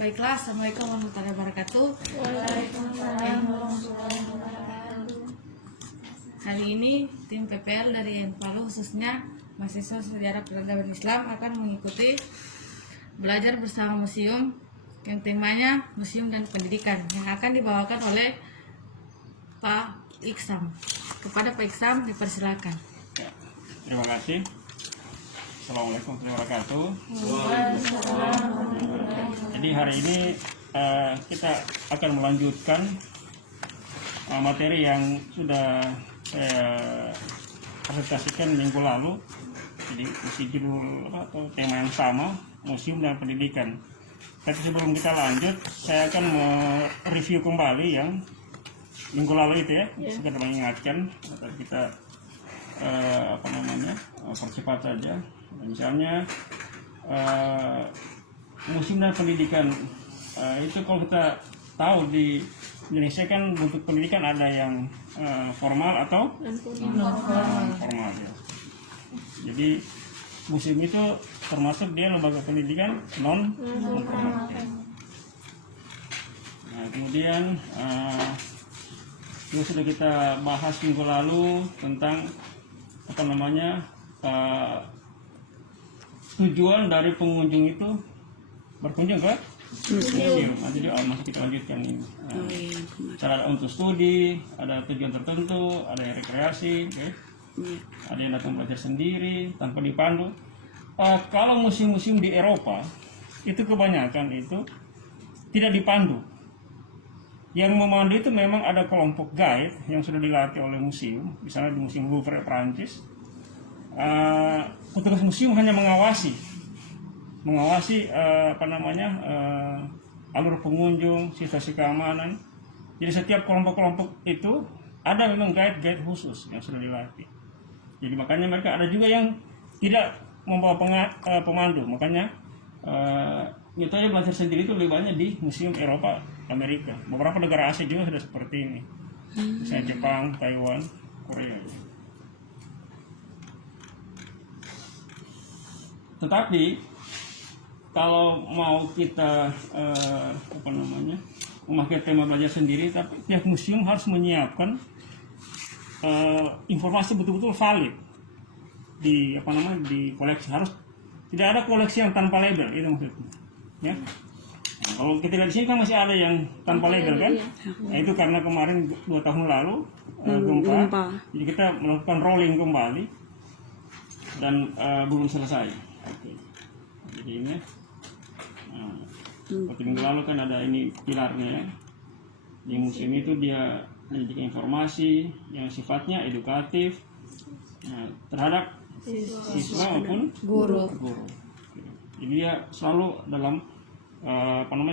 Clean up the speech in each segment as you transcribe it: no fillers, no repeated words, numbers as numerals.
Baiklah, Assalamualaikum warahmatullahi wabarakatuh. Waalaikumsalam warahmatullahi wabarakatuh. Hari ini tim PPL dari Palu khususnya mahasiswa sejarah peradaban Islam akan mengikuti belajar bersama museum yang temanya museum dan pendidikan yang akan dibawakan oleh Pak Iksam. Kepada Pak Iksam dipersilakan. Ya, terima kasih. Assalamualaikum warahmatullahi wabarakatuh. Jadi hari ini kita akan melanjutkan materi yang sudah saya presentasikan minggu lalu. Jadi isi judul atau tema yang sama, museum dan pendidikan. Tapi sebelum kita lanjut, saya akan mereview kembali yang minggu lalu itu ya, sekedar mengingatkan agar kita percepat saja. Misalnya museum dan pendidikan itu kalau kita tahu di Indonesia kan bentuk pendidikan ada yang formal atau non formal ya. Jadi museum itu termasuk dia lembaga pendidikan non formal. Nah, kemudian juga sudah kita bahas minggu lalu tentang tujuan dari pengunjung itu berkunjung ke museum. Nah, jadi masih kita lanjutkan ini. Cara untuk studi, ada tujuan tertentu, ada yang rekreasi, okay? Ada yang datang belajar sendiri tanpa dipandu. Kalau museum-museum di Eropa itu kebanyakan itu tidak dipandu. Yang memandu itu memang ada kelompok guide yang sudah dilatih oleh museum, misalnya di Museum Louvre Prancis. Petugas museum hanya mengawasi alur pengunjung, situasi keamanan. Jadi setiap kelompok-kelompok itu ada memang guide khusus yang sudah dilatih. Jadi makanya mereka ada juga yang tidak membawa pemandu. Makanya metode belajar sendiri itu lebih banyak di museum Eropa, Amerika. Beberapa negara Asia juga sudah seperti ini. Misalnya Jepang, Taiwan, Korea. Tetapi kalau mau kita memakai tema belajar sendiri, tapi tiap museum harus menyiapkan informasi betul-betul valid di koleksi. Harus tidak ada koleksi yang tanpa label, itu maksudnya. Ya. Nah, kalau kita lihat di sini kan masih ada yang tanpa label kan? Nah, itu karena kemarin 2 tahun lalu gempa. Jadi kita melakukan rolling kembali dan belum selesai. Oke. Jadi ini seperti minggu lalu kan ada ini pilarnya. Di museum itu dia menyediakan informasi yang sifatnya edukatif terhadap siswa maupun guru. Jadi dia selalu dalam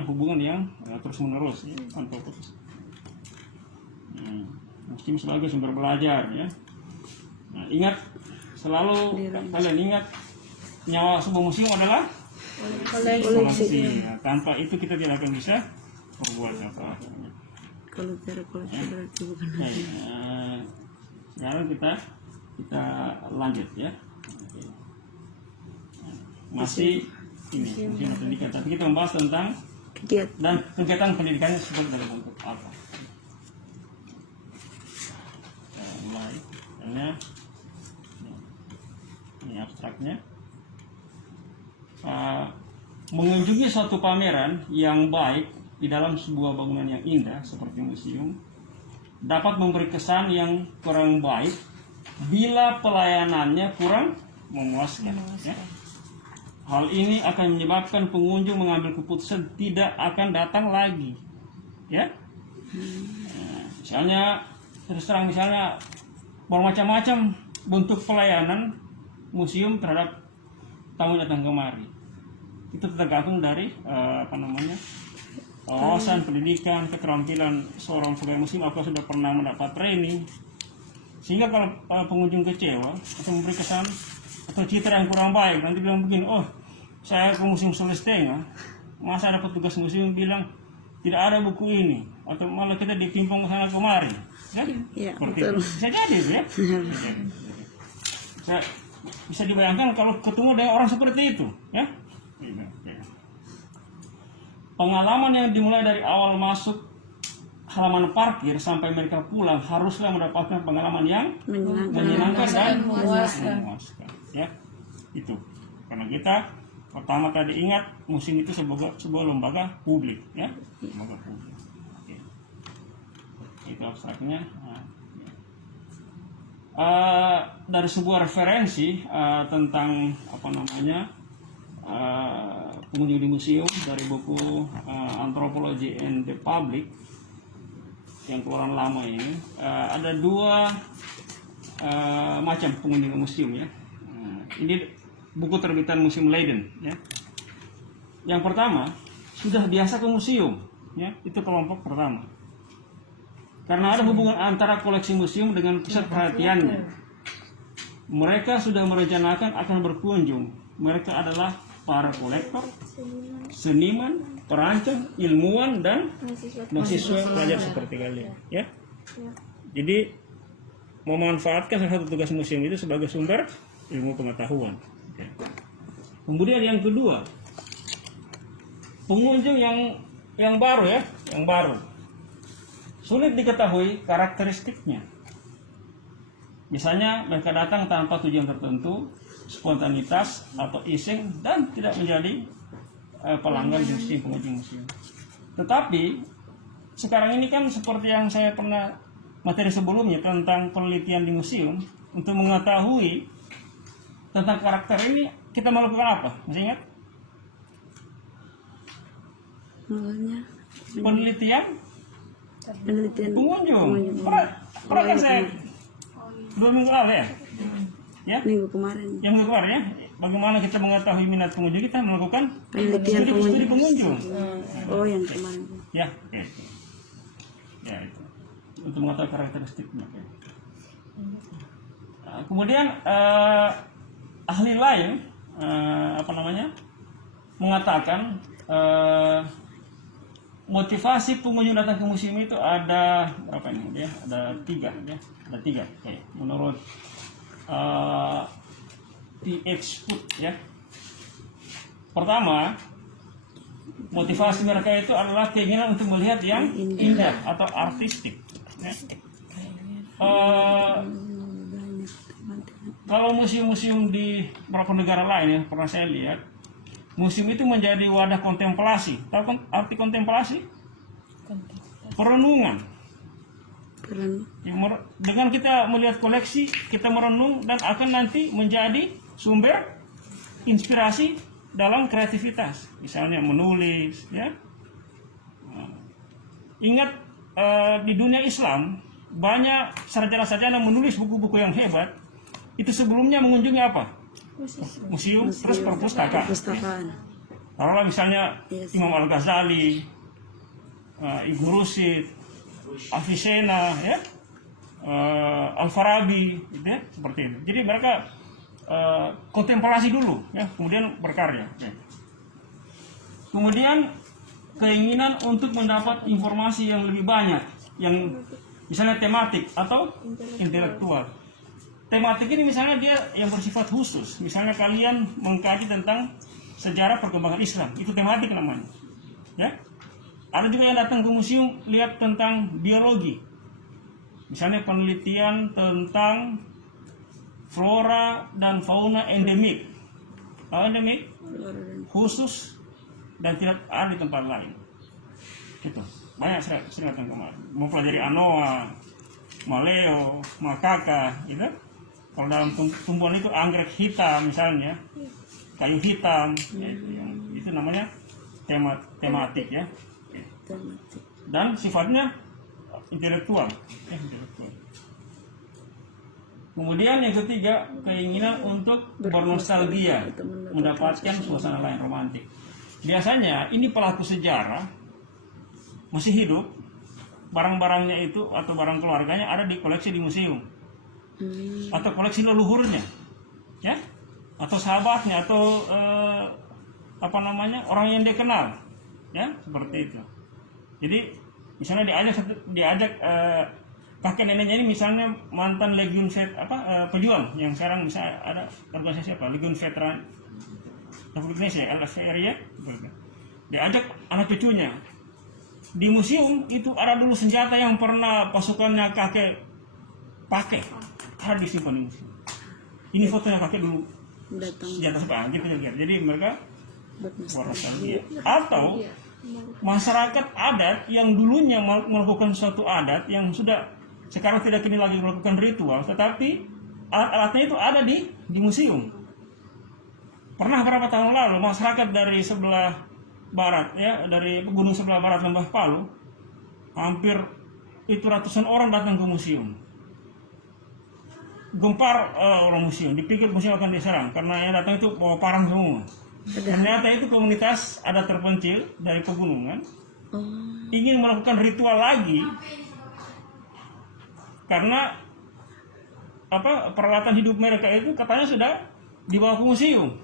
hubungan yang terus menerus ya, tanpa putus. Museum sebagai sumber belajar ya. Nah, ingat selalu kalian ingat, nyawa sebuah museum adalah koleksi. Ya, tanpa itu kita tidak akan bisa berbuat apa-apa. Kalau cara koleksi berarti bukan. Sekarang kita lanjut ya. Masih ini museum pendidikan, tapi kita membahas tentang kegiatan pendidikannya sebagai dalam bentuk apa. Mulai, karena ini abstraknya. Mengunjungi suatu pameran yang baik di dalam sebuah bangunan yang indah seperti museum dapat memberi kesan yang kurang baik bila pelayanannya kurang memuaskan. Ya. Hal ini akan menyebabkan pengunjung mengambil keputusan tidak akan datang lagi. Ya, misalnya terus terang bermacam-macam bentuk pelayanan museum terhadap tamu datang kemari. Itu tergantung dari wawasan, pendidikan, keterampilan seorang pegawai museum, apakah sudah pernah mendapat training. Sehingga kalau pengunjung kecewa atau memberi kesan atau citra yang kurang baik, nanti bilang begini, oh saya ke Museum Sulawesi, masa ada petugas museum bilang tidak ada buku ini, atau malah kita dipimpong sana kemari, ya? Seperti itu. Bisa jadi itu ya. Bisa dibayangkan kalau ketemu dengan orang seperti itu, ya. pengalaman yang dimulai dari awal masuk halaman parkir sampai mereka pulang haruslah mendapatkan pengalaman yang menyenangkan dan memuaskan. Ya, itu. Karena kita pertama tadi ingat museum itu sebuah lembaga publik, ya, lembaga publik. Oke. Itu abstraknya. Dari sebuah referensi tentang apa namanya pengunjung di museum dari buku Anthropology and the Public yang keluaran lama ini, ada dua macam pengunjung ke museum, ya. Ini buku terbitan Museum Leiden, ya. Yang pertama sudah biasa ke museum, ya, itu kelompok pertama. Karena ada hubungan antara koleksi museum dengan pusat perhatiannya. Mereka sudah merencanakan akan berkunjung. Mereka adalah para kolektor, seniman, perancang, ilmuwan, dan mahasiswa pelajar seperti kalian, ya. Jadi memanfaatkan salah satu tugas museum itu sebagai sumber ilmu pengetahuan. Kemudian yang kedua, pengunjung yang baru, ya, yang baru. Sulit diketahui karakteristiknya. Misalnya mereka datang tanpa tujuan tertentu, spontanitas atau iseng, dan tidak menjadi pelanggan di museum, pengunjung museum. Tetapi sekarang ini kan seperti yang saya pernah materi sebelumnya tentang penelitian di museum, untuk mengetahui tentang karakter ini kita melakukan apa? Masih ingat? Penelitian pengunjung. Pernah kan saya 2 minggu lalu, ya? Ya? Minggu kemarin. Yang minggu kemarin, ya? Bagaimana kita mengetahui minat pengunjung? Kita melakukan Penelitian studi pengunjung. Oh, yang kemarin. Ya, oke. Ya, itu. Untuk mengetahui karakteristiknya. Oke. Kemudian ahli lain mengatakan motivasi pengunjung datang ke museum itu ada berapa ini, ya? Ada 3, ya. Ada 3. Oke. Menurut T.H. Foot, ya. Pertama, motivasi mereka itu adalah keinginan untuk melihat yang indah atau artistik, ya. Kalau museum-museum di beberapa negara lain, ya, pernah saya lihat, museum itu menjadi wadah kontemplasi. Tahu kan arti kontemplasi? Perenungan. Dengan kita melihat koleksi, kita merenung dan akan nanti menjadi sumber inspirasi dalam kreativitas. Misalnya menulis, ya. Ingat di dunia Islam banyak sarjana-sarjana menulis buku-buku yang hebat. Itu sebelumnya mengunjungi apa? Museum, terus perpustakaan. Taruhlah misalnya Imam Al-Ghazali, Ibnu Rushd, Avicenna, ya, Al-Farabi, gitu, ya, seperti itu. Jadi mereka kontemplasi dulu, ya, kemudian berkarya. Ya. Kemudian keinginan untuk mendapat informasi yang lebih banyak, yang misalnya tematik atau intelektual. Tematik ini misalnya dia yang bersifat khusus. Misalnya kalian mengkaji tentang sejarah perkembangan Islam, itu tematik namanya. Ya. Ada juga yang datang ke museum lihat tentang biologi. Misalnya penelitian tentang flora dan fauna endemik. Endemik khusus dan tidak ada di tempat lain. Gitu. Banyak saya datang kemarin. Mempelajari anoa, maleo, makaka, gitu. Kalau dalam tumbuhan itu anggrek hitam misalnya, kayu hitam, ya, itu namanya tematik, ya. Dan sifatnya intelektual, ya, intelektual. Kemudian yang ketiga, keinginan untuk bernostalgia, mendapatkan suasana lain romantik. Biasanya ini pelaku sejarah masih hidup, barang-barangnya itu atau barang keluarganya ada di koleksi di museum. Atau koleksi leluhurnya, ya, atau sahabatnya, atau orang yang dia kenal, ya, seperti itu. Jadi misalnya diajak kakek neneknya ini misalnya mantan legiun pejuang yang sekarang misalnya ada organisasi apa, Legiun Veteran Republik Indonesia, LFVR, ya. diajak anak cucunya. Di museum itu ada dulu senjata yang pernah pasukannya kakek pakai, ada disimpan di museum. Ini fotonya kakek dulu Datang senjata apa gitu lihat. Jadi mereka buat masjid. warisan dia. Atau masyarakat adat yang dulunya melakukan suatu adat yang sudah sekarang tidak kini lagi melakukan ritual, tetapi alat-alatnya itu ada di museum. Pernah beberapa tahun lalu masyarakat dari sebelah barat, ya, dari gunung sebelah barat Lembah Palu, hampir itu ratusan orang datang ke museum. Gempar orang museum, dipikir museum akan diserang karena yang datang itu bawa parang semua. Ternyata itu komunitas adat terpencil dari pegunungan ingin melakukan ritual lagi karena peralatan hidup mereka itu katanya sudah dibawa ke museum.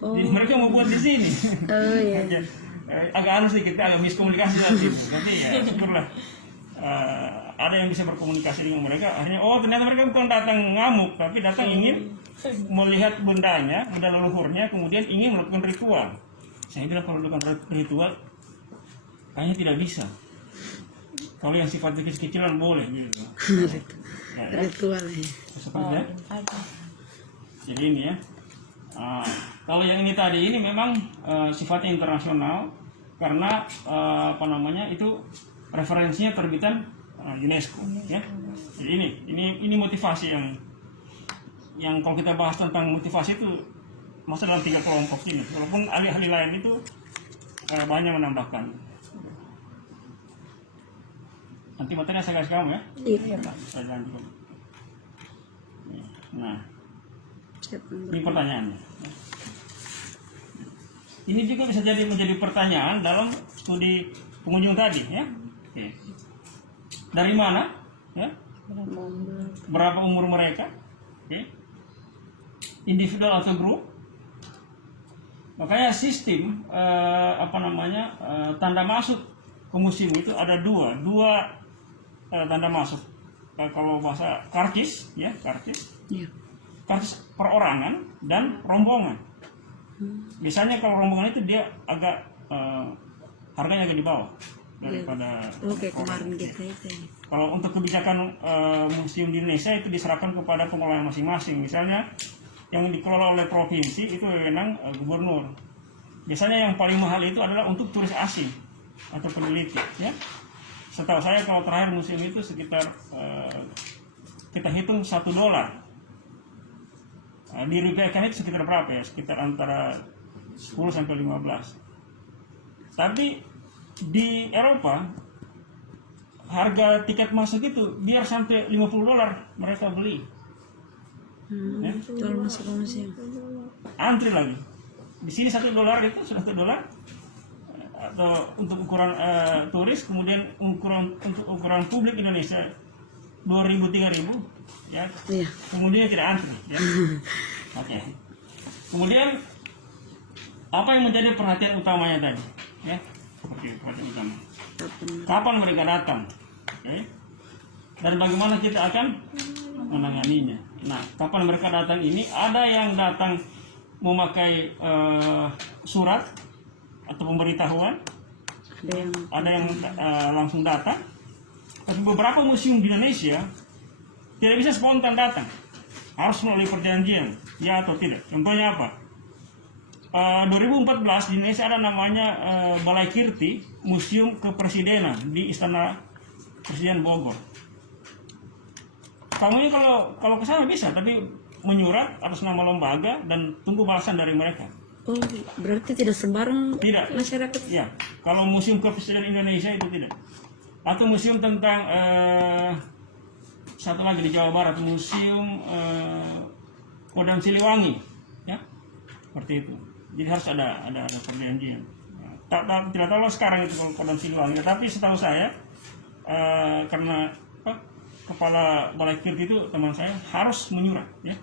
Jadi mereka mau buat di sini. Oh iya. Agak halus sedikit, agak miskomunikasi nanti. Nanti ya syukurlah ada yang bisa berkomunikasi dengan mereka. Akhirnya ternyata mereka bukan datang ngamuk, tapi datang ingin melihat bendanya, benda leluhurnya, kemudian ingin melakukan ritual. Saya bilang kalau melakukan ritual kayaknya tidak bisa. Kalau yang sifatnya kecil-kecilan boleh gitu. Ritual ya. Seperti ya. Jadi ini ya. Kalau yang ini tadi ini memang sifatnya internasional karena itu referensinya terbitan UNESCO ya. Jadi ini motivasi yang kalau kita bahas tentang motivasi itu masuk dalam 3 kelompok ini. Walaupun ahli-ahli lain itu banyak menambahkan. Nanti materinya saya kasih kamu ya. Iya. Saya lanjutkan. Nah, Siap. ini pertanyaannya. Ini juga bisa menjadi pertanyaan dalam studi pengunjung tadi ya. Oke. Dari mana? Ya. Berapa umur mereka? Oke. Individual atau grup? Makanya sistem tanda masuk ke museum itu ada dua tanda masuk. Kalau bahasa karcis ya, karcis. Iya. Karcis perorangan dan rombongan. Biasanya kalau rombongan itu dia agak harganya agak di bawah daripada Oke, kemarin kita itu. kalau untuk kebijakan museum di Indonesia itu diserahkan kepada pengelola masing-masing. Misalnya yang dikelola oleh provinsi itu wewenang gubernur. Biasanya yang paling mahal itu adalah untuk turis asing atau peneliti ya. Setahu saya kalau terakhir museum itu sekitar kita hitung $1. Dirupiahkan itu sekitar berapa ya? Sekitar antara 10 sampai 15. Tapi di Eropa harga tiket masuk itu biar sampai $50 mereka beli. Ya. Jual masuk ke museum. Antri lagi. Di sini $1 itu sudah $1 atau untuk ukuran turis, kemudian untuk ukuran publik Indonesia 2.000 3.000 ya. Iya. Kemudian tidak antri ya. Oke. Kemudian apa yang menjadi perhatian utamanya tadi ya? Oke, perhatian utama. Kapan mereka datang? Oke. Dan bagaimana kita akan menanganinya? Nah, kapan mereka datang ini ada yang datang memakai surat atau pemberitahuan, ada yang langsung datang. Tapi beberapa museum di Indonesia tidak bisa spontan datang, harus melalui perjanjian, ya atau tidak. Contohnya apa? 2014 di Indonesia ada namanya Balai Kirti Museum Kepresidenan di Istana Presiden Bogor. Kamu ini kalau ke sana bisa, tapi menyurat atas nama lembaga dan tunggu balasan dari mereka. Oh, berarti tidak sembarang Tidak. masyarakat. Ya, kalau Museum Kepresidenan Indonesia itu tidak. Atau museum tentang satu lagi di Jawa Barat, Museum Kodam Siliwangi, ya, seperti itu. Jadi harus ada perjanjian. Tidak tahu sekarang itu Kodam Siliwangi, tapi setahu saya karena kepala Balai Kirti itu teman saya harus menyurat, ya.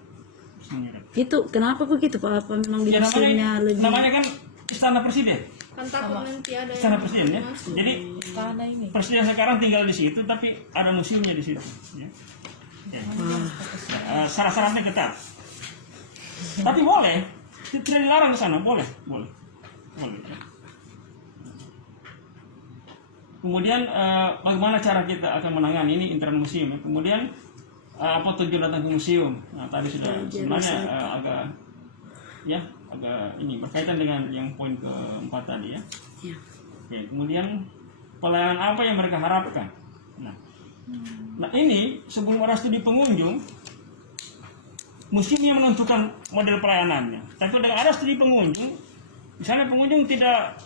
Menyurat. Itu kenapa begitu Pak? Apa memang di Ya, museumnya lebih? namanya kan Istana Presiden. Kan takut nanti ada Istana yang Presiden ya. Jadi Tanah ini. presiden sekarang tinggal di situ, tapi ada museumnya di situ. Ya. Ya. Syarat-syaratnya ketat. Tapi boleh, tidak dilarang ke sana, boleh. Ya. Kemudian bagaimana cara kita akan menangani ini internet museum. Kemudian apa tujuan datang ke museum. Nah, tadi sudah sebenarnya agak ini berkaitan dengan yang poin keempat tadi ya. Ya. Oke, kemudian pelayanan apa yang mereka harapkan. Nah ini sebelum ada studi pengunjung, museum yang menentukan model pelayanannya. Tapi dengan ada studi pengunjung, misalnya pengunjung tidak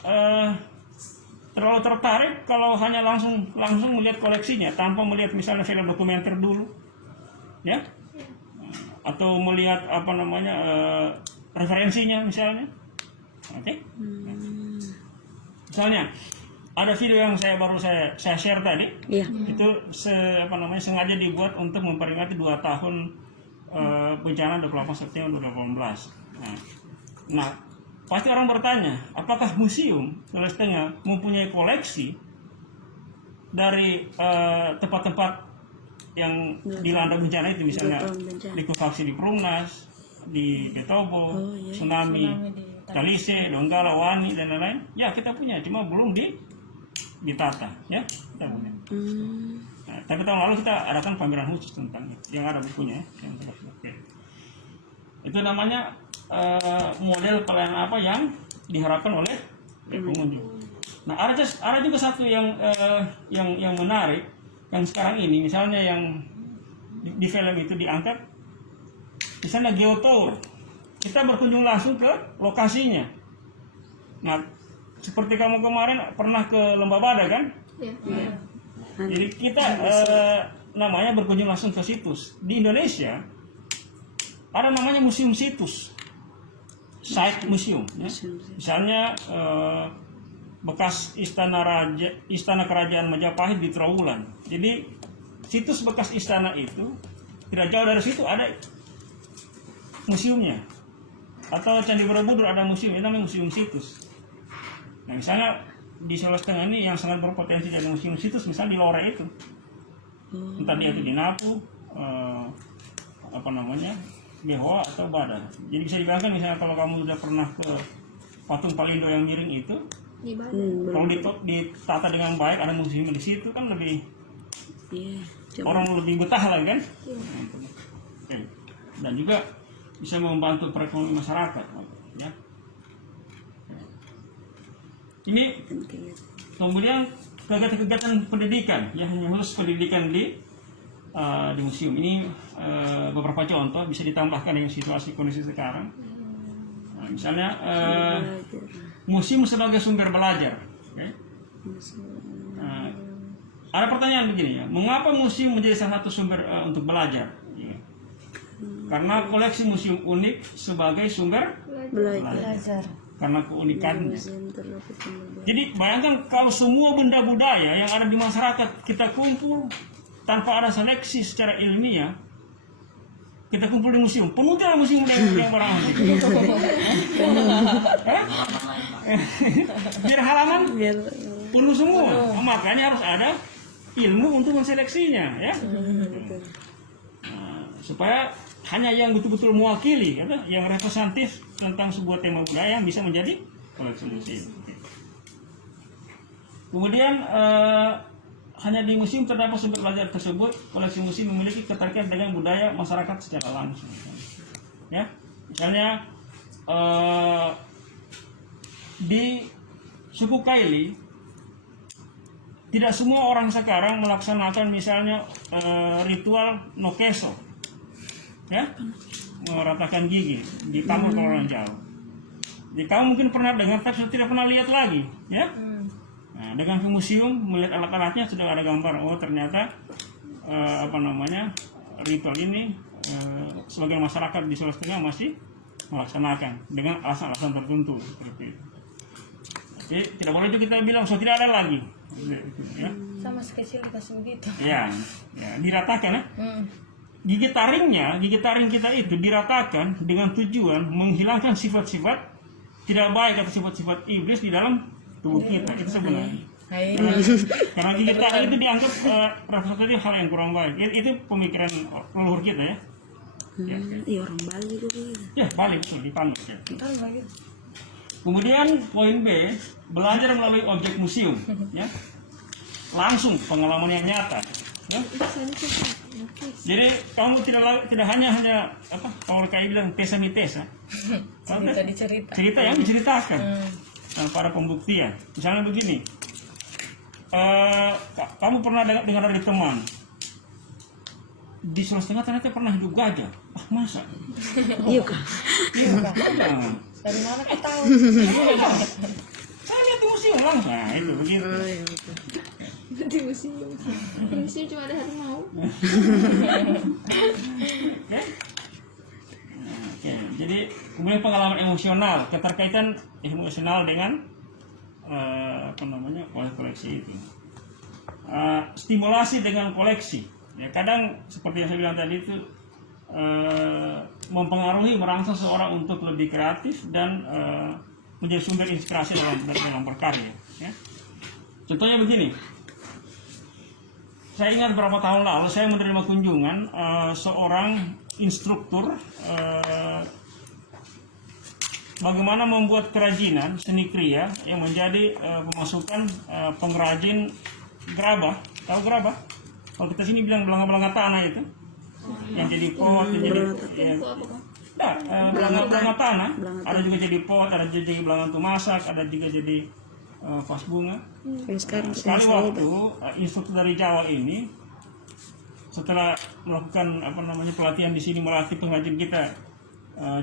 terlalu tertarik kalau hanya langsung melihat koleksinya tanpa melihat misalnya film dokumenter dulu, ya, atau melihat referensinya misalnya, oke? Misalnya ada video yang saya share tadi, Iya. itu sengaja dibuat untuk memperingati 2 tahun bencana 28 September 2018. Nah, pasti orang bertanya, apakah museum Sulawesi Tengah mempunyai koleksi dari tempat-tempat yang dilanda bencana itu, misalnya likuifaksi di Perumnas, di Betobo, tsunami Talise, Donggala, Wani dan lain-lain. Ya kita punya, cuma belum ditata, ya kita punya. Nah, tapi tahun lalu kita adakan pameran khusus tentang itu, yang ada bukunya. Oke. Itu namanya model pelayanan apa yang diharapkan oleh pengunjung. Nah ada juga satu yang menarik yang sekarang ini, misalnya yang di film itu diangkat, misalnya geotour. Kita berkunjung langsung ke lokasinya. Nah, seperti kamu kemarin pernah ke Lembah Bada kan? Iya. Jadi kita namanya berkunjung langsung ke situs. Di Indonesia ada namanya museum situs, site museum. Ya. Misalnya bekas istana kerajaan Majapahit di Trawulan. Jadi situs bekas istana itu tidak jauh dari situ ada museumnya. Atau Candi Borobudur ada museum, itu namanya museum situs. Nah misalnya di Sulawesi Tengah ini yang sangat berpotensi dari museum situs, misalnya di Lore itu, entah dia itu di Napu, Behoa atau Bada. Jadi bisa dibayangkan misalnya kalau kamu sudah pernah ke patung Palindo yang miring itu, kalau ditata dengan baik, ada museum di situ kan lebih orang lebih betah lah kan. Oke. Dan juga bisa membantu perekonomian masyarakat, ya. Ini kemudian kegiatan pendidikan, ya khusus pendidikan di museum ini beberapa contoh bisa ditambahkan dengan situasi kondisi sekarang. Nah, misalnya museum sebagai sumber belajar. Okay. Ada pertanyaan begini ya, mengapa museum menjadi salah satu sumber untuk belajar? Ya. Karena koleksi museum unik sebagai sumber belajar. Karena keunikannya. Jadi bayangkan kalau semua benda budaya yang ada di masyarakat kita kumpul tanpa ada seleksi secara ilmiah, kita kumpul di museum, penuh dengan museum yang orang biar halaman penuh semua. Makanya harus ada ilmu untuk menseleksinya, ya. Supaya hanya yang betul-betul mewakili, yang representatif tentang sebuah tema budaya yang bisa menjadi koleksi museum. Kemudian hanya di museum terdapat sumber belajar tersebut. Koleksi museum memiliki keterkaitan dengan budaya masyarakat secara langsung. Ya, misalnya di suku Kaili, tidak semua orang sekarang melaksanakan misalnya ritual nokeso, ya, meratakan gigi di tamu kalau orang Jawa. Jadi kamu mungkin pernah dengar tapi tidak pernah lihat lagi, ya. Nah, dengan ke museum melihat alat-alatnya sudah ada gambar, oh ternyata ritual ini sebagian masyarakat di Sulawesi Tengah masih melaksanakan dengan alasan-alasan tertentu seperti itu. Jadi tidak boleh juga kita bilang so tidak ada lagi. Ya. Sama sekecil kasih begitu. Ya, diratakan ya. Gigi taring kita itu diratakan dengan tujuan menghilangkan sifat-sifat tidak baik atau sifat-sifat iblis di dalam tubuh kita. Itu sebenarnya. Karena gigi taring itu dianggap representatif hal yang kurang baik. Itu pemikiran leluhur kita ya. Iya orang Bali itu. Ya, Bali betul di Palu. Ya. Kemudian poin B, belajar melalui objek museum. Ya. langsung, pengalaman yang nyata. Ya? Jadi kamu tidak hanya apa kalau kayak bilang tesa mitesa, cerita yang diceritakan para pembuktian. Misalnya begini, kamu pernah dengar dari teman di Sulawesi Tengah ternyata pernah hidup gajah. Ah, masa? Iya kah? Dari mana kau tahu? Saya lihat di museum langsung. Nah, itu begitu. Di museum. Di museum cuma ada harimau. Oke. Oke, jadi kemudian pengalaman emosional, keterkaitan emosional dengan koleksi itu. Stimulasi dengan koleksi. Ya, kadang seperti yang saya bilang tadi itu mempengaruhi, merangsang seorang untuk lebih kreatif dan menjadi sumber inspirasi dalam berkarya. Ya. Contohnya begini. Saya ingat beberapa tahun lalu saya menerima kunjungan seorang instruktur bagaimana membuat kerajinan seni kriya yang menjadi pemasukan pengrajin gerabah. Tahu gerabah? Kalau kita sini bilang belanga-belanga tanah itu, yang jadi pot, yang jadi belanga tanah. Ada juga jadi pot, ada juga jadi belanga untuk masak, ada juga jadi vas bunga. Sekali waktu instruktur dari Jawa ini setelah melakukan pelatihan di sini, melatih pengrajin kita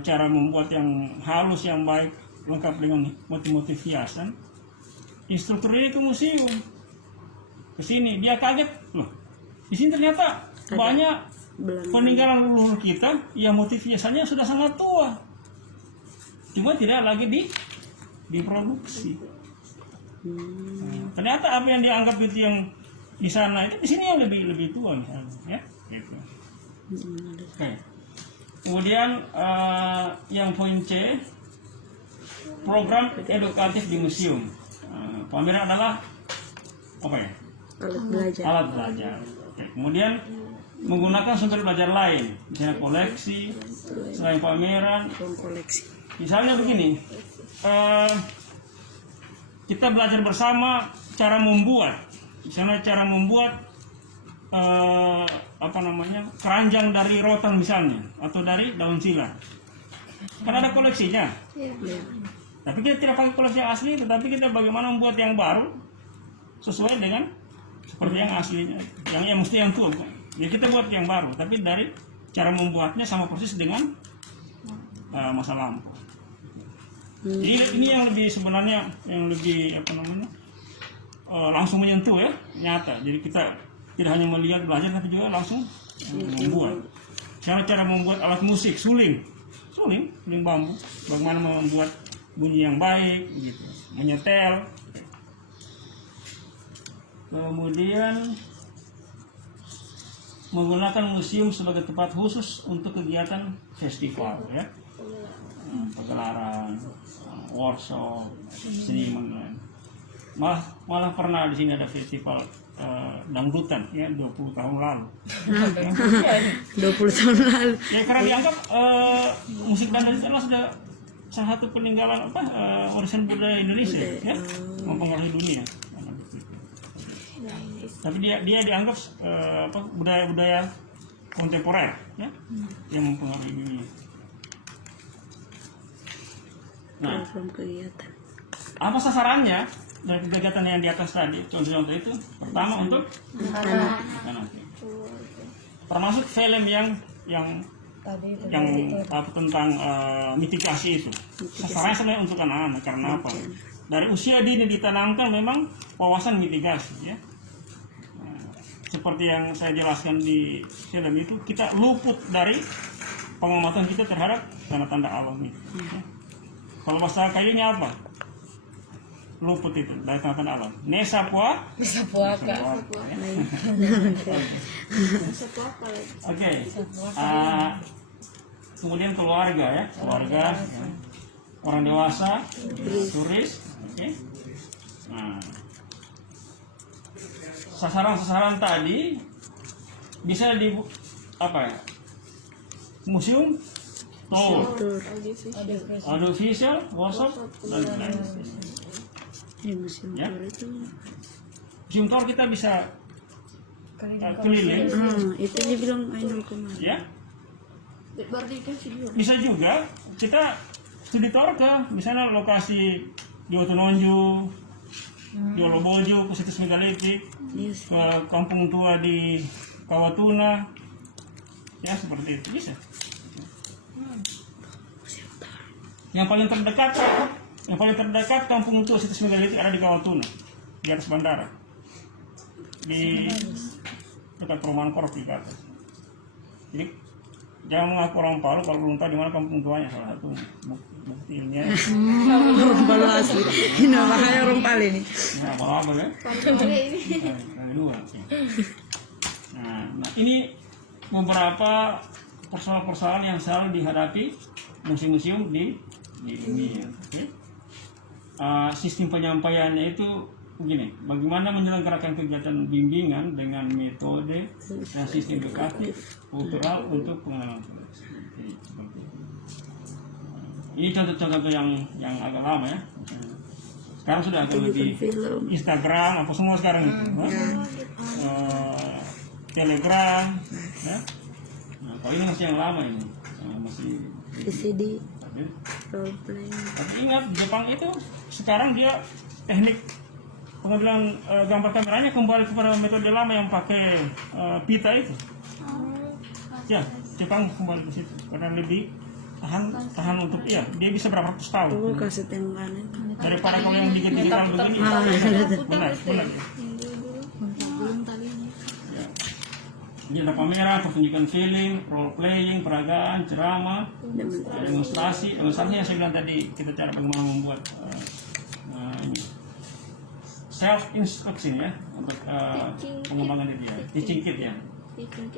cara membuat yang halus, yang baik, lengkap dengan motif-motif hiasan. Instruktur ini ke museum, ke sini, dia kaget loh. Di sini ternyata banyak peninggalan leluhur kita yang motif hiasannya sudah sangat tua, cuma tidak lagi diproduksi. Ternyata apa yang dianggap itu yang di sana itu di sini yang lebih tua misalnya, ya. Gitu. Oke. Kemudian yang poin C, program edukatif di museum. Pameran adalah apa ya? Alat belajar. Oke. Kemudian menggunakan sumber belajar lain, misalnya koleksi, selain pameran. Misalnya begini. Kita belajar bersama cara membuat, misalnya cara membuat keranjang dari rotan misalnya, atau dari daun silat. Kan ada koleksinya. Tapi kita tidak pakai koleksi yang asli, tetapi kita bagaimana membuat yang baru sesuai dengan seperti yang aslinya, yang mesti yang tua. Ya kita buat yang baru, tapi dari cara membuatnya sama persis dengan masa lampau. Jadi ini yang lebih sebenarnya langsung menyentuh ya, nyata. Jadi kita tidak hanya melihat belajar tapi juga langsung membuat. Cara membuat alat musik, suling bambu, bagaimana membuat bunyi yang baik, gitu, menyetel. Kemudian menggunakan museum sebagai tempat khusus untuk kegiatan festival ya. Pagelaran, workshop, seniman. Malah pernah di sini ada festival dangdutan ya 20 tahun lalu. 20 tahun lalu. Ya karena dianggap musik dangdut adalah sudah salah satu peninggalan warisan budaya Indonesia ya, mempengaruhi dunia. Tapi dia dianggap budaya kontemporer ya, yang mempengaruhi dunia. Nah, apa sasarannya dari kegiatan yang di atas tadi? Contoh-contoh itu pertama untuk termasuk film yang tentang mitigasi itu. Sasarannya sebenarnya untuk anak-anak. Karena apa? Dari usia dini ditanamkan memang wawasan mitigasi ya. Seperti yang saya jelaskan di film itu, kita luput dari pengamatan kita terhadap tanda-tanda alam itu. Ya. Kalau bahasa kayunya apa? Luput itu dari tanda-tanda alam. Nesapua. Oke. Kemudian keluarga ya, orang dewasa, turis. Oke. Nah, sasaran-sasaran tadi bisa museum, audiovisual, workshop, dan lain-lain. Ya, museum ya. itu museum tour kita bisa keliling, Itu dia bilang idol kemarin. ya. Baru dikasih dulu. Bisa juga kita studi tour ke misalnya lokasi di Watononjo, di Olobojo, ke situs megalitik, Yes. ke kampung tua di Kawatuna, ya seperti itu bisa. Yang paling terdekat kampung tua situs megalitik ada di Kawatuna, di atas bandara, di dekat perumahan Korp di atas. Jadi jangan mengaku orang Palu kalau belum tahu di mana kampung tuanya, salah satu bukti ilmiah. Orang Palu asli. Ini bahaya orang Palu ini. Nah, apa ya? Kali dua. Nah, ini beberapa persoalan-persoalan yang selalu dihadapi museum-museum di ini. Ya. Oke. Sistem penyampaiannya itu begini, bagaimana menyelenggarakan kegiatan bimbingan dengan metode dan sistem edukatif kultural untuk pengenalan. Ini contoh-contoh yang agak lama ya. Sekarang sudah agak lebih Instagram apa semua sekarang itu, Telegram, ya. Nah, kalau ini masih yang lama ini, masih VCD, role playing. tapi ingat Jepang itu sekarang dia teknik pengambilan gambar kameranya kembali kepada metode lama yang pakai pita itu. Ya, Jepang kembali ke situ karena lebih tahan untuk dia bisa berapa ratus tahun. Oh, kaset yang aneh. Daripada kalau yang digital begini. Benar. Belum talinya. Ya. Jadi ada pameran, pertunjukan film, role playing, peragaan, ceramah, demonstrasi yang saya bilang tadi, kita cara bagaimana membuat ini self instruction ya untuk pengembangan diri ya, teaching kit ya.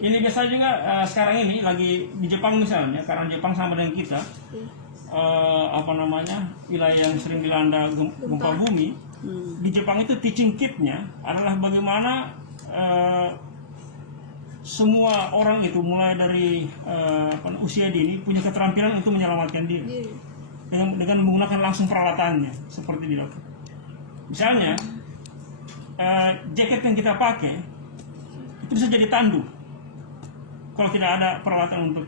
Ini biasa juga sekarang ini lagi di Jepang misalnya, karena Jepang sama dengan kita, wilayah yang sering dilanda gempa bumi. Di Jepang itu teaching kitnya adalah bagaimana semua orang itu mulai dari usia dini punya keterampilan untuk menyelamatkan diri dengan menggunakan langsung peralatannya seperti di dokter. Misalnya jaket yang kita pakai itu bisa jadi tandu kalau tidak ada peralatan untuk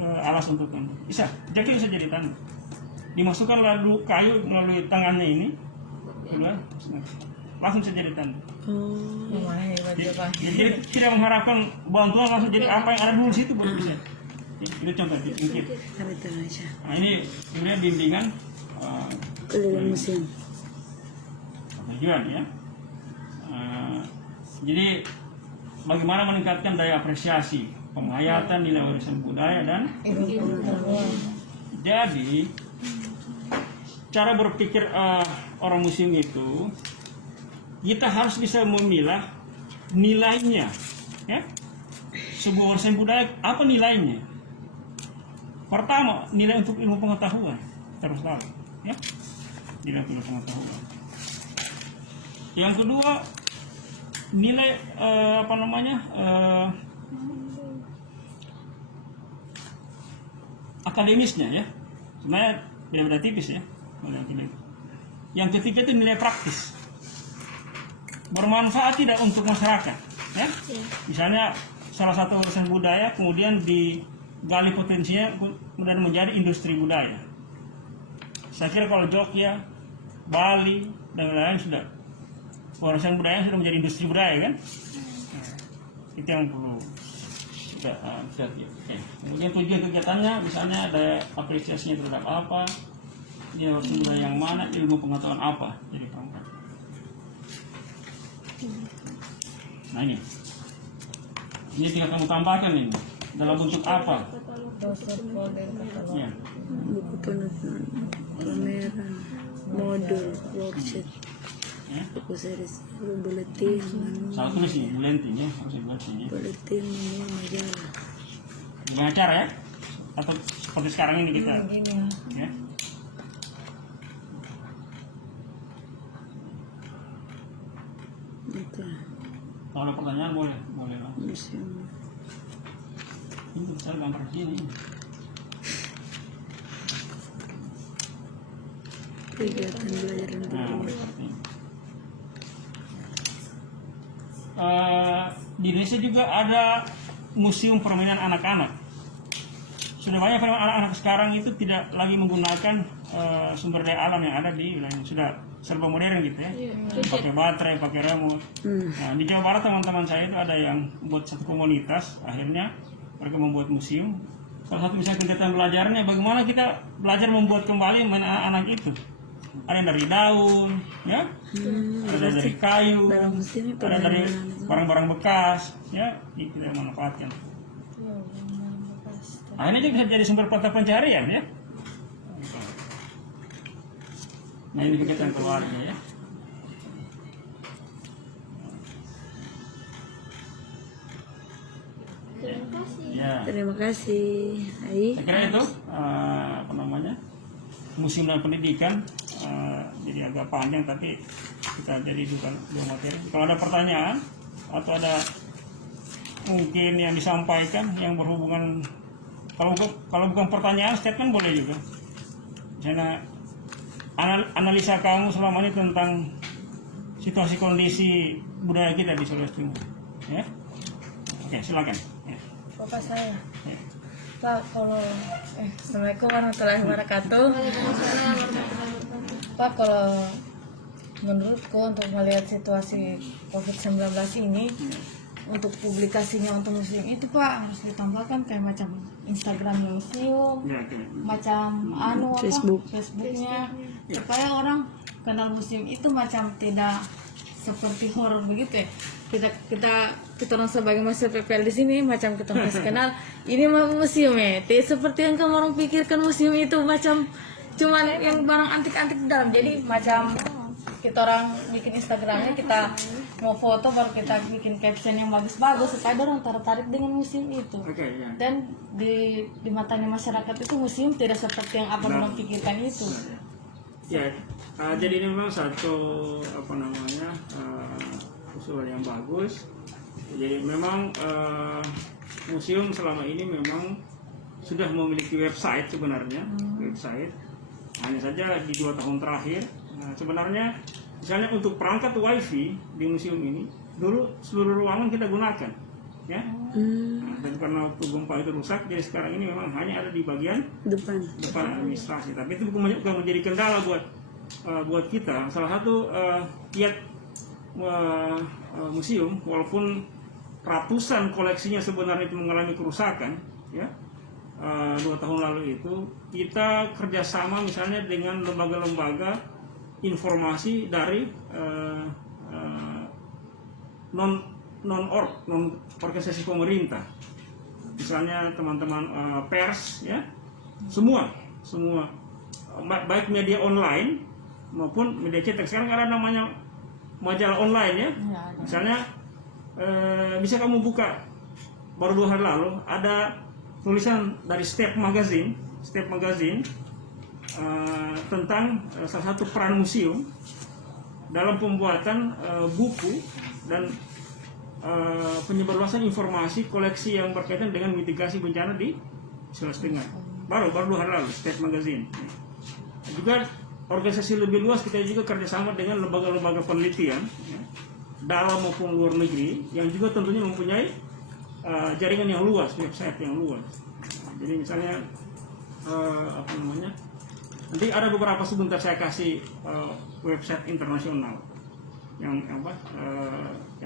alas untuk tandu. Bisa, jaket bisa jadi tandu. Dimasukkan lalu kayu melalui tangannya ini, langsung bisa jadi tandu. Jadi tidak mengharapkan bantuan langsung jadi apa yang ada dulu di situ baru bisa. Itu contoh sedikit. Nah, ini bimbingan Keliling museum. tujuan ya. Jadi bagaimana meningkatkan daya apresiasi, penghayatan nilai warisan budaya dan jadi cara berpikir orang museum itu kita harus bisa memilah nilainya ya. Sebuah warisan budaya apa nilainya? Pertama, nilai untuk ilmu pengetahuan terus lalu ya. Nilai ilmu pengetahuan. Yang kedua, nilai akademisnya ya. Sebenarnya dia beda tipis ya. Yang ketiga itu nilai praktis, bermanfaat tidak untuk masyarakat ya. Misalnya salah satu warisan budaya kemudian digali potensinya kemudian menjadi industri budaya. Saya kira kalau Jogja, Bali dan lain-lain sudah warisan budaya sudah menjadi industri budaya kan. Itu yang perlu kita kemudian tujuan kegiatannya misalnya ada apresiasinya terhadap apa, dia warisan budaya yang mana, ilmu pengetahuan apa jadi perangkat. Nah ini tinggal kamu tambahkan ini dalam bentuk apa ya. Buku penutupan, pameran, modul, worksheet, buku series, buletin, Salah tulis nih, buletin ya, harus buletin ya. buletin, manual, majalah. Dengan acara ya, atau seperti sekarang ini kita. Ya. Itu Kalau ada pertanyaan boleh lah. museum. Ini besar gambar sini. Kegiatan belajar dan Nah, berguna. seperti ini. di Indonesia juga ada museum permainan anak-anak. Sudah banyak anak-anak sekarang itu tidak lagi menggunakan sumber daya alam yang ada di wilayah ini. Sudah serba modern gitu ya, pakai baterai, pakai remote. Nah, di Jawa Barat teman-teman saya itu ada yang buat satu komunitas, akhirnya mereka membuat museum. Salah satu misalnya kegiatan belajarnya, bagaimana kita belajar membuat kembali main anak-anak itu. Ada yang dari daun, ya, ada dari kayu, ada dari barang-barang bekas, ya, kita manfaatkan. Akhirnya juga bisa jadi sumber mata pencaharian, ya. Nah, ini kegiatan keluarga, ya. Ya. Terima kasih. Hai. Saya kira itu apa namanya, museum dan pendidikan, jadi agak panjang tapi kita jadi bukan dua materi. Kalau ada pertanyaan atau ada mungkin yang disampaikan yang berhubungan, kalau bukan pertanyaan, statement boleh juga. Misalnya analisa kamu selama ini tentang situasi kondisi budaya kita di Sulawesi Timur, ya. Oke, silakan. Ya. Bapak saya. Ya. Pak, kalau Assalamualaikum warahmatullahi wabarakatuh. Pak, kalau menurutku untuk melihat situasi COVID-19 ini, untuk publikasinya untuk museum itu Pak harus ditambahkan kayak macam Instagram museum, Ya, oke. macam Facebooknya, supaya orang kenal museum itu macam tidak seperti horor begitu ya. Kita orang sebagai mahasiswa PPL di sini macam kita masih kenal ini museum ya. Seperti yang kamu orang pikirkan museum itu macam cuman yang barang antik-antik di dalam. Jadi macam kita orang bikin Instagramnya, kita mau foto baru kita bikin caption yang bagus-bagus supaya orang tertarik dengan museum itu. Oke, ya. Dan di matanya masyarakat itu museum tidak seperti yang apa orang pikirkan itu. Ya, jadi ini memang satu apa namanya usulan yang bagus. Jadi memang museum selama ini memang sudah memiliki website sebenarnya, website. Hanya saja di 2 tahun terakhir, sebenarnya misalnya untuk perangkat wifi di museum ini dulu seluruh ruangan kita gunakan, ya. Dan karena waktu gempa itu rusak, jadi sekarang ini memang hanya ada di bagian Depan. administrasi. Tapi itu bukan menjadi kendala buat kita. Salah satu kiat museum, walaupun ratusan koleksinya sebenarnya itu mengalami kerusakan, ya. 2 tahun lalu itu kita kerjasama misalnya dengan lembaga-lembaga informasi dari non organisasi pemerintah, misalnya teman-teman pers, ya, semua baik media online maupun media cetak. Sekarang ada namanya majalah online, ya. Misalnya bisa kamu buka, baru 2 hari lalu ada tulisan dari Step Magazine tentang salah satu peran museum dalam pembuatan buku dan penyebarluasan informasi koleksi yang berkaitan dengan mitigasi bencana di Sulawesi Tengah. Baru 2 hari lalu, Step Magazine. Juga organisasi lebih luas, kita juga kerjasama dengan lembaga-lembaga penelitian, ya, dalam maupun luar negeri, yang juga tentunya mempunyai jaringan yang luas, website yang luas. Jadi misalnya apa namanya, nanti ada beberapa sebentar saya kasih website internasional yang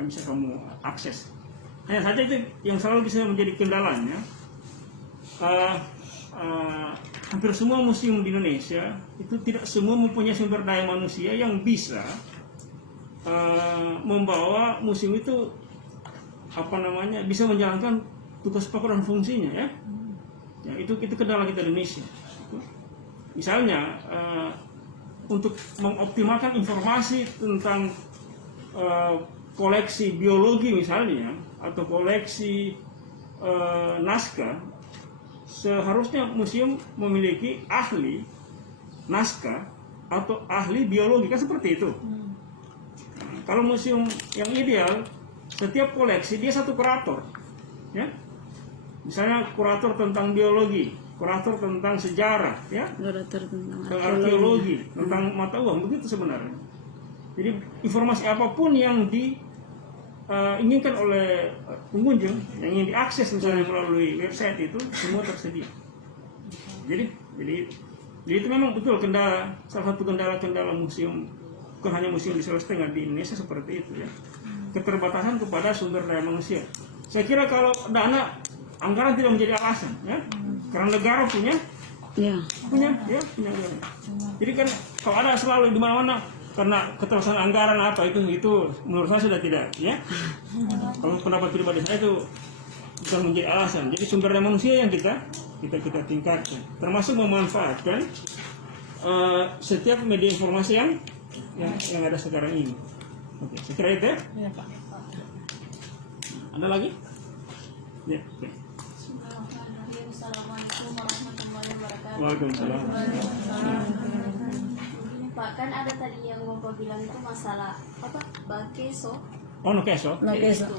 bisa kamu akses. Hanya saja itu yang selalu bisa menjadi kendalanya. Hampir semua museum di Indonesia itu tidak semua mempunyai sumber daya manusia yang bisa membawa museum itu apa namanya bisa menjalankan tugas pokok dan fungsinya, ya. Ya, itu kendala kita di Indonesia. Misalnya untuk mengoptimalkan informasi tentang koleksi biologi misalnya atau koleksi naskah, seharusnya museum memiliki ahli naskah atau ahli biologi, kan seperti itu. Kalau museum yang ideal, setiap koleksi dia satu kurator, ya. Misalnya kurator tentang biologi, kurator tentang sejarah, ya, Kurator tentang inginkan oleh pengunjung yang ingin diakses misalnya melalui website itu semua tersedia. Jadi itu memang betul kendala, salah satu kendala museum, bukan hanya museum di Sulawesi Tengah, di Indonesia seperti itu ya, keterbatasan kepada sumber daya manusia. Saya kira kalau dana, anggaran tidak menjadi alasan ya, karena negara punya anggaran. Jadi kan kalau ada selalu di mana-mana karena keterbatasan anggaran apa itu menurut saya sudah tidak ya. Kalau pendapat pribadi saya itu bukan menjadi alasan. Jadi sumber daya manusia yang kita tingkatkan, termasuk memanfaatkan setiap media informasi yang ada sekarang ini. Oke, saya kira itu ya. Iya, Pak. Ada lagi? Ya. Oke. Assalamualaikum warahmatullahi wabarakatuh. Waalaikumsalam. Pak, kan ada tadi yang Bapak bilang itu masalah apa? Bakeso. Oh, Nokeso. Bakeso.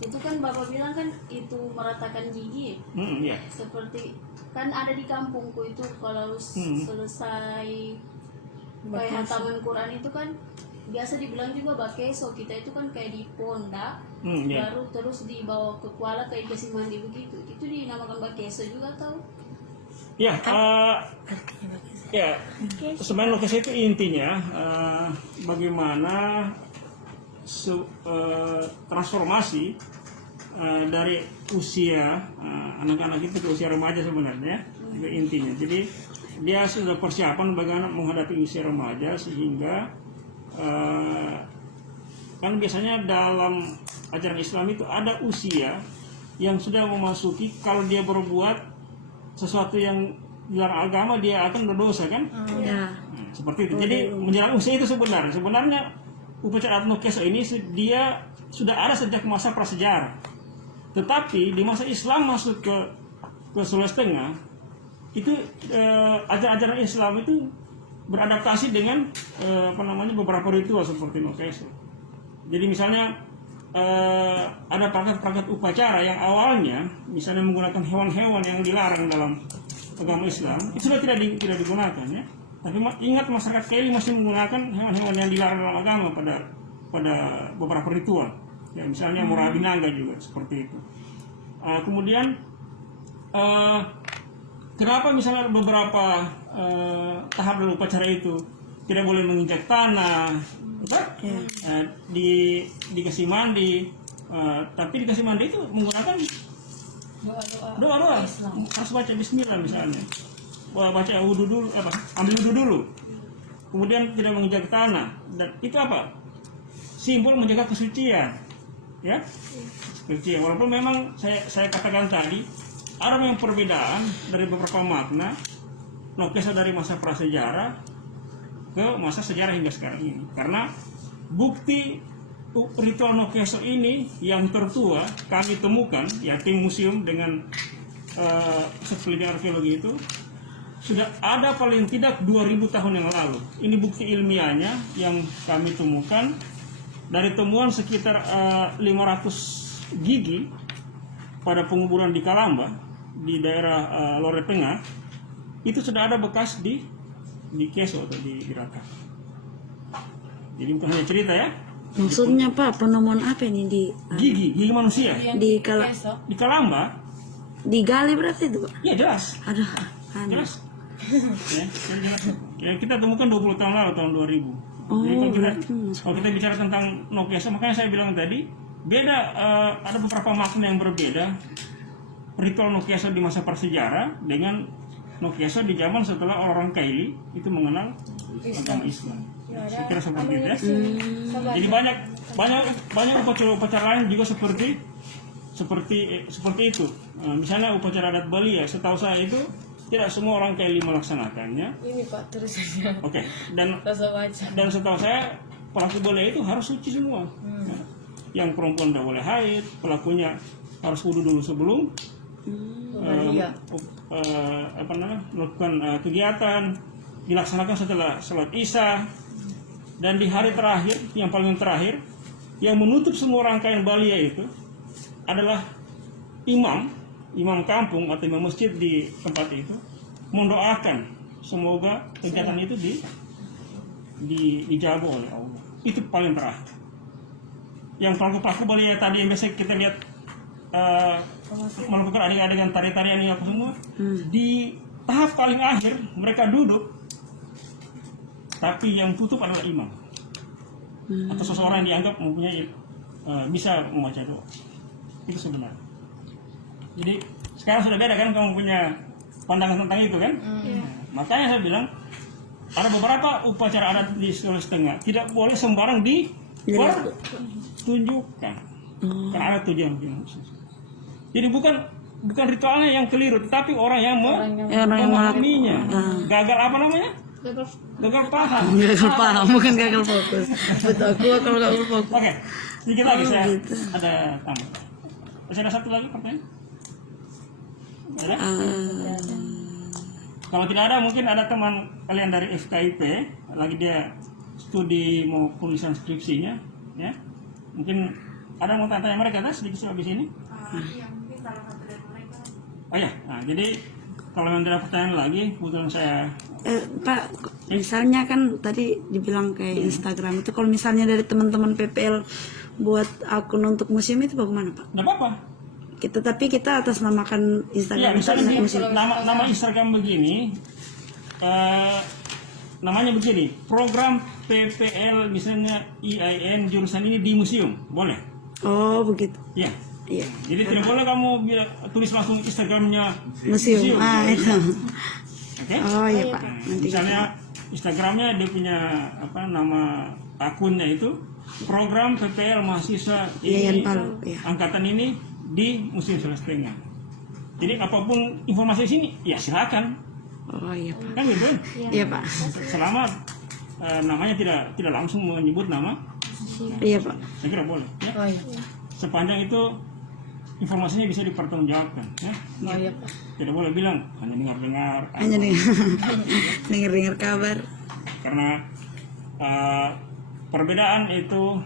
Itu kan Bapak bilang kan itu meratakan gigi. Iya. Seperti kan ada di kampungku itu kalau selesai kayak hataman Quran itu kan biasa dibilang juga bakeso. Kita itu kan kayak di pondak, baru terus dibawa ke Kuala kayak dikasih mandi begitu. Itu dinamakan bakeso juga tahu? Ya, sebenarnya Nokeso itu intinya bagaimana transformasi dari usia anak-anak itu ke usia remaja sebenarnya itu intinya. Jadi dia sudah persiapan bagaimana menghadapi usia remaja sehingga kan biasanya dalam ajaran Islam itu ada usia yang sudah memasuki kalau dia berbuat sesuatu yang dilarang agama dia akan berdosa kan? Seperti itu. Jadi menjelang usia itu sebenarnya upacara adat Nokeso ini dia sudah ada sejak masa prasejarah. Tetapi di masa Islam masuk ke Sulawesi Tengah itu ajaran Islam itu beradaptasi dengan beberapa ritual seperti Nokeso. Jadi misalnya ada perangkat-perangkat upacara yang awalnya misalnya menggunakan hewan-hewan yang dilarang dalam agama Islam itu sudah tidak digunakan ya. Tapi ingat masyarakat Kaili masih menggunakan hewan-hewan yang dilarang dalam agama pada beberapa ritual. Ya, misalnya Murabi Nangga juga seperti itu. Kemudian kenapa misalnya beberapa tahap dalam upacara itu tidak boleh menginjak tanah, dikasih mandi, tapi dikasih mandi itu menggunakan doa harus baca Bismillah misalnya, baca wudhu dulu, ambil wudhu dulu, kemudian tidak menginjak tanah, dan itu apa? Simbol menjaga kesucian, ya. Kesucian. Walaupun memang saya katakan tadi ada memang perbedaan dari beberapa makna Nokeso dari masa prasejarah ke masa sejarah hingga sekarang ini, karena bukti ritual Nokeso ini yang tertua kami temukan ya, tim museum dengan penelitian arkeologi itu sudah ada paling tidak 2000 tahun yang lalu. Ini bukti ilmiahnya yang kami temukan dari temuan sekitar 500 gigi pada penguburan di Kalamba di daerah Lore Tengah. Itu sudah ada bekas di Keso atau di Rata. Jadi bukan hanya cerita ya. Maksudnya Pak, penemuan apa ini di gigi manusia di Kalamba? Digali berarti itu Pak? Ya jelas. Aduh, Jelas. Ya, kita temukan 20 tahun lalu, tahun 2000. Jadi kalau kita bicara tentang Nokeso, makanya saya bilang tadi beda, ada beberapa makna yang berbeda ritual Nokeso di masa prasejarah dengan Nokeso di zaman setelah orang Kaili itu mengenal agama Islam. Saya kira seperti itu ya. Jadi banyak upacara lain juga seperti itu. Misalnya upacara adat Bali ya, setahu saya itu tidak semua orang Kaili melaksanakannya. Ini Pak, terus saja. Oke. Dan setahu saya pelaku Bali itu harus suci semua. Yang perempuan tidak boleh haid, pelakunya harus wudhu dulu sebelum melakukan kegiatan, dilaksanakan setelah sholat Isya, dan di hari terakhir yang paling terakhir yang menutup semua rangkaian Balia itu adalah imam kampung atau imam masjid di tempat itu mendoakan semoga kegiatan itu dijawab oleh Allah. Itu paling terakhir. yang pelaku-pelaku boleh tadi yang biasa kita lihat melakukan adegan tari-tarian ini apa semua. Di tahap paling akhir mereka duduk, tapi yang tutup adalah imam atau seseorang yang dianggap mempunyai bisa membaca doa. Itu sebenarnya. Jadi sekarang sudah beda kan kamu punya pandangan tentang itu kan? Makanya saya bilang ada beberapa upacara adat di Sulawesi Tengah tidak boleh sembarang dipertunjukkan karena ada tujuan khusus. Jadi bukan ritualnya yang keliru, tetapi orang yang memahaminya gagal apa namanya? Gagal paham. Gagal paham, bukan gagal fokus. Betul, aku kalau gagal fokus. Oke, sedikit lagi saya ada tambah. Masih ada satu lagi pertanyaan? Ada? Kalau tidak ada, mungkin ada teman kalian dari FKIP lagi dia studi mau tulisan skripsinya, ya. Mungkin ada yang mau tanya mereka kan sedikit di sini? Oh ya, nah, jadi kalau yang tidak pertanyaan lagi, kebetulan saya Pak, misalnya kan tadi dibilang kayak Instagram itu, kalau misalnya dari teman-teman PPL buat akun untuk museum itu bagaimana Pak? Tidak apa-apa. Tapi kita atas namakan Iya, Instagram misalnya museum. nama Instagram begini, namanya begini, program PPL misalnya IAIN jurusan ini di museum, boleh? Oh begitu. Iya. Iya. Jadi tidak boleh kamu tulis langsung Instagramnya Museum. Itu. Oke? Oh iya Pak. Nah, Nanti misalnya Instagramnya dia punya nama akunnya itu program PPL mahasiswa Yayan ini Palu. Ya. angkatan ini di Museum Sulawesi Tengah. Jadi apapun informasi di sini ya silakan. Oh iya Pak. Kan gitu. Iya Pak. Selama namanya tidak langsung menyebut nama, Iya Pak. saya kira boleh. Ya? Oh iya. Sepanjang itu informasinya bisa dipertanggungjawabkan. Ya? Oh iya Pak. Tidak boleh bilang hanya dengar-dengar. Hanya dengar kabar. Karena perbedaan itu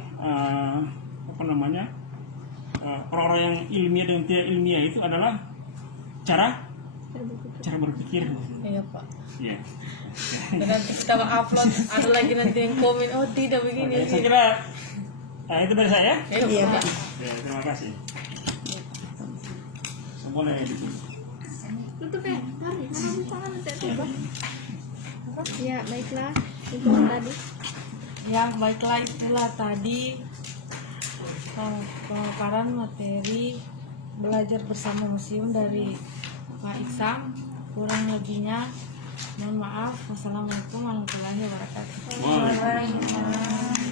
orang-orang yang ilmiah dan tidak ilmiah itu adalah cara berpikir. Iya Pak. Iya. Dan nanti kita upload ada lagi nanti yang komen oh tidak begini. Saya kira itu dari saya. Iya Pak. Ya, terima kasih. Boleh di sini. Tutup ya, mari, mana nanti coba. Ya, baiklah, itu tadi. Ya baiklah itulah tadi pemaparan materi belajar bersama museum dari Pak Iksam. Kurang lebihnya mohon maaf. Wassalamualaikum warahmatullahi wabarakatuh. Waalaikumsalam.